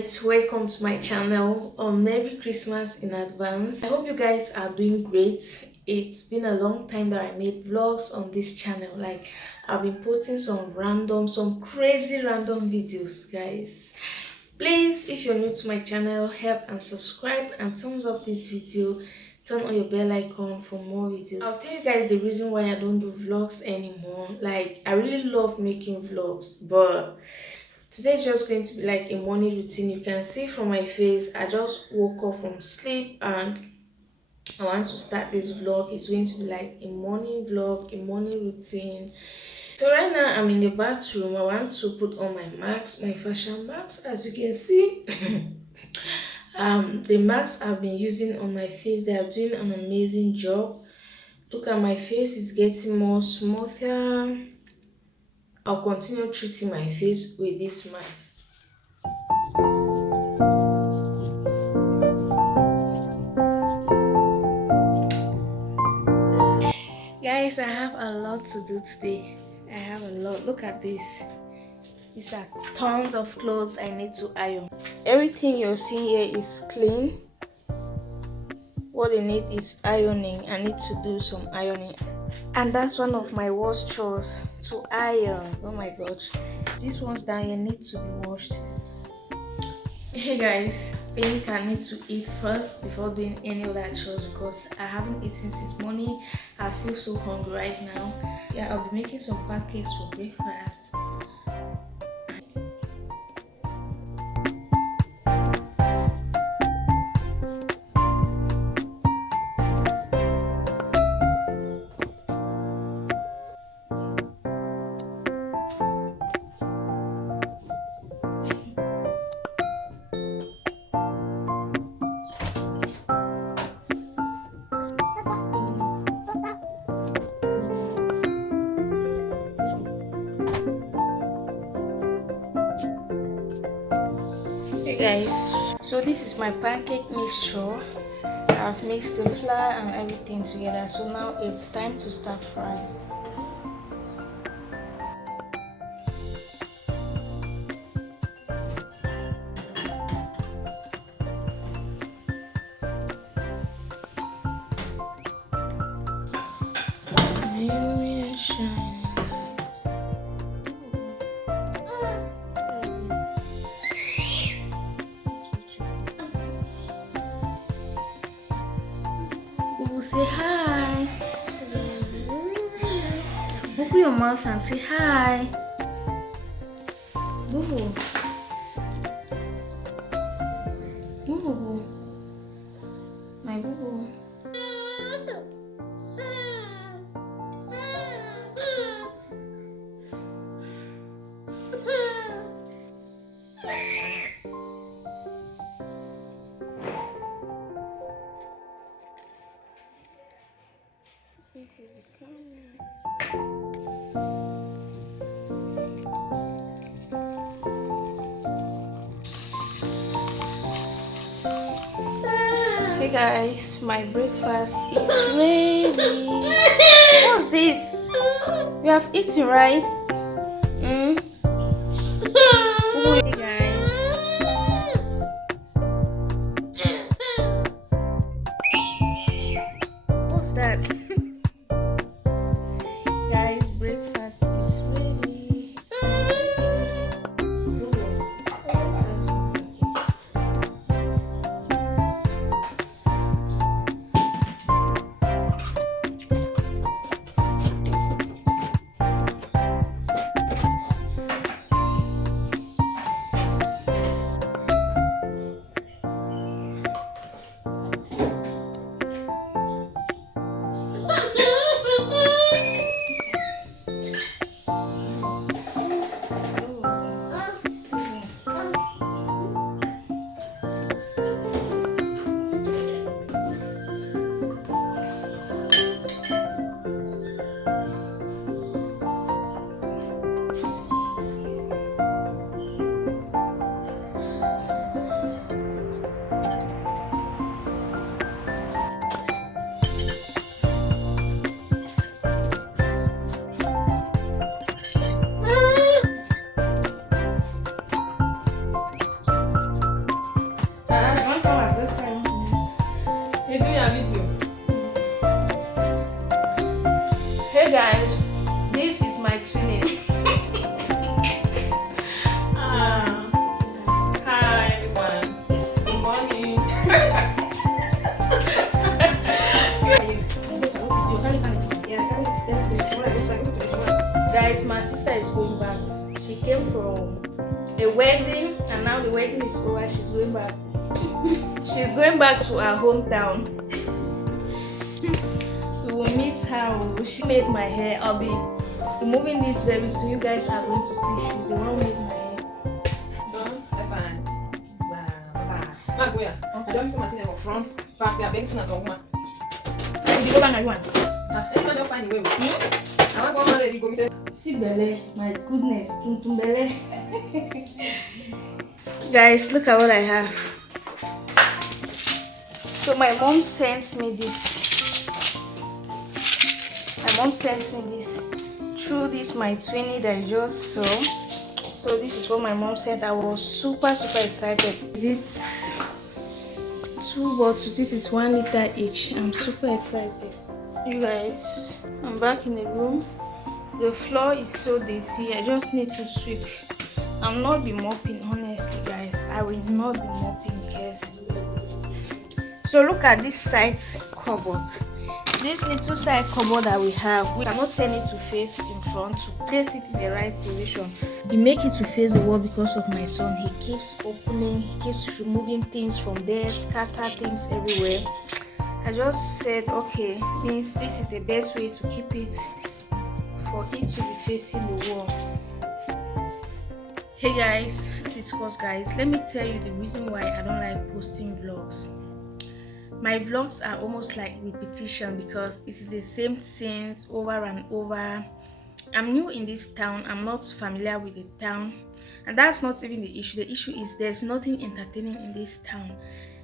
guys, welcome to my channel. Merry Christmas in advance. I hope you guys are doing great. It's been a long time that I made vlogs on this channel. Like, I've been posting some crazy random videos, guys. Please, if you're new to my channel, help and subscribe and thumbs up this video. Turn on your bell icon for more videos. I'll tell you guys the reason why I don't do vlogs anymore. Like, I really love making vlogs, but today is just going to be like a morning routine. You can see from my face, I just woke up from sleep and I want to start this vlog. It's going to be like a morning vlog, a morning routine. So right now I'm in the bathroom. I want to put on my mask, my fashion mask. As you can see, the masks I've been using on my face, they are doing an amazing job. Look at my face, it's getting more smoother. I'll continue treating my face with this mask. Guys, I have a lot to do today. I have a lot. Look at this. These are tons of clothes I need to iron. Everything you're seeing here is clean. What they need is ironing. I need to do some ironing. And that's one of my worst chores, to iron. Oh my gosh. These ones down here need to be washed. Hey guys, I think I need to eat first before doing any other chores because I haven't eaten since morning. I feel so hungry right now. Yeah, I'll be making some pancakes for breakfast. Hey guys, so this is my pancake mixture. I've mixed the flour and everything together, so now it's time to start frying. Say hi. Open your mouth and say hi. Boo boo. Boo boo boo. My boo boo. This is the camera. Hey guys, my breakfast is ready. What's this? We have eaten, right? Hey guys. What's that? Guys, breakfast is ready. my twin. Hi everyone. Good morning. Guys, my sister is going back. She came from a wedding and now the wedding is over. She's going back. She's going back to her hometown. We will miss her. She made my hair. I'll be removing this very soon. You guys are going to see she's the one who made my hair. So, fine. Wow. Magoya. I don't see my thing front. Back there, big soon as a woman. Did you go back and one? Anyone don't find the way. I want to go to the See Bele, my goodness, Tum Bele. Guys, look at what I have. So my mom sent me this. My mom sent me this through this my twinnie that I just saw. So this is what my mom sent. I was super excited. Is it 2 bottles? This is 1 liter each. I'm super excited. You guys, I'm back in the room. The floor is so dirty. I just need to sweep. I'm not be mopping, honestly, guys. I will not be mopping because. So look at this side cupboard. This little side cupboard that we have, we cannot turn it to face in front to place it in the right position. We make it to face the wall because of my son. He keeps opening, he keeps removing things from there, scatter things everywhere. I just said, okay, this is the best way to keep it, for it to be facing the wall. Hey guys, let's discuss, guys. Let me tell you the reason why I don't like posting vlogs. My vlogs are almost like repetition because it is the same things over and over. I'm new in this town. I'm not familiar with the town, and that's not even the issue. The issue is there's nothing entertaining in this town.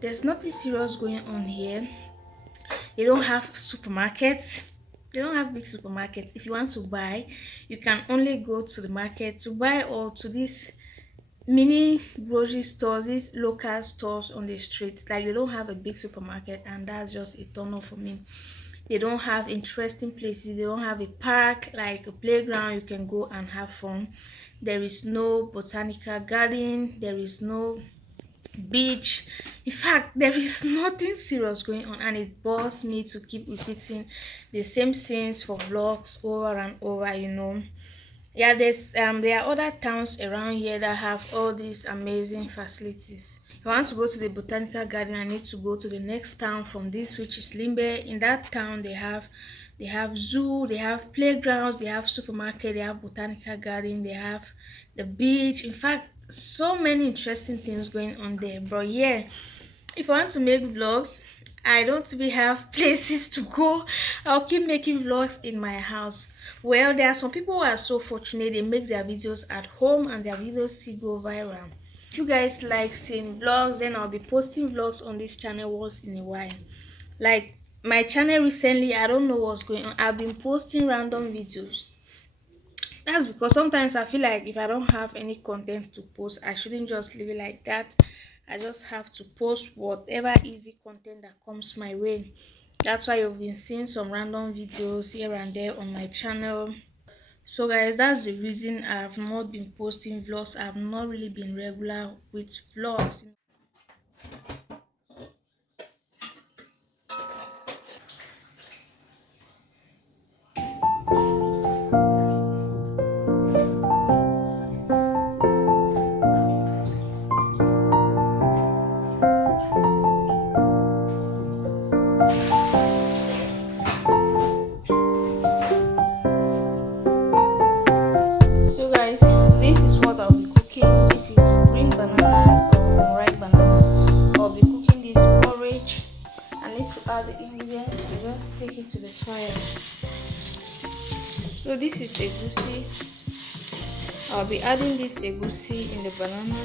There's nothing serious going on here. They don't have supermarkets. They don't have big supermarkets. If you want to buy, you can only go to the market to buy, or to these mini grocery stores, these local stores on the street. Like, they don't have a big supermarket, and that's just a turn off for me. They don't have interesting places. They don't have a park, like a playground you can go and have fun. There is no botanical garden. There is no beach. In fact, there is nothing serious going on, and it bores me to keep repeating the same scenes for vlogs over and over, you know. Yeah, there are other towns around here that have all these amazing facilities. If I want to go to the botanical garden, I need to go to the next town from this, which is Limbe. In that town, they have zoo, they have playgrounds, they have supermarket, they have botanical garden, they have the beach. In fact, so many interesting things going on there. But yeah, if I want to make vlogs, I don't even have places to go. I'll keep making vlogs in my house. Well, there are some people who are so fortunate, they make their videos at home and their videos still go viral. If you guys like seeing vlogs, then I'll be posting vlogs on this channel once in a while. Like my channel recently, I don't know what's going on. I've been posting random videos. That's because sometimes I feel like if I don't have any content to post, I shouldn't just leave it like that. I just have to post whatever easy content that comes my way. That's why you've been seeing some random videos here and there on my channel. So guys, that's the reason I have not been posting vlogs. I have not really been regular with vlogs. So guys, this is what I'll be cooking. This is green bananas or ripe banana. I'll be cooking this porridge. I need to add the ingredients. I just take it to the fire. So this is egusi. I'll be adding this egusi in the banana.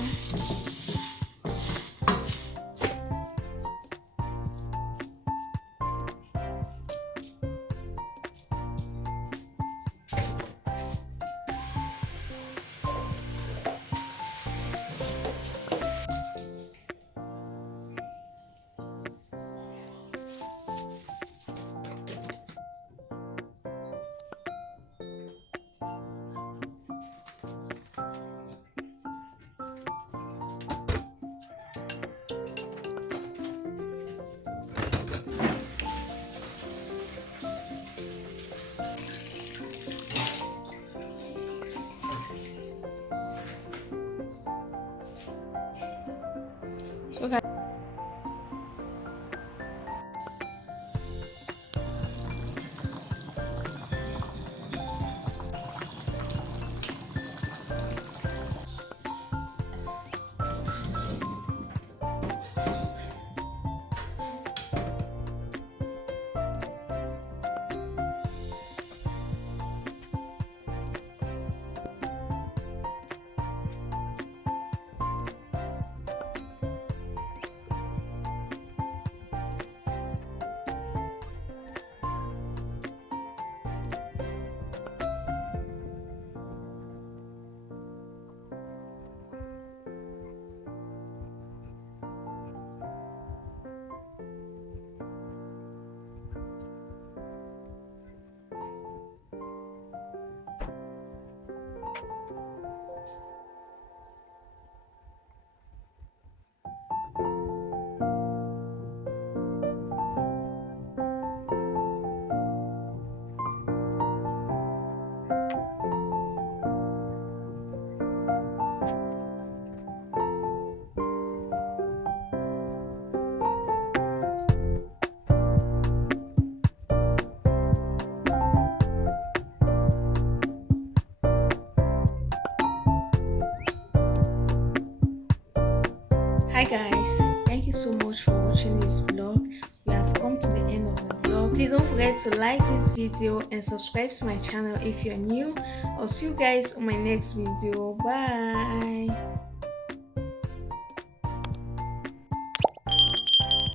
Hi guys, thank you so much for watching this vlog. We have come to the end of the vlog. Please don't forget to like this video and subscribe to my channel if you're new. I'll see you guys on my next video. Bye.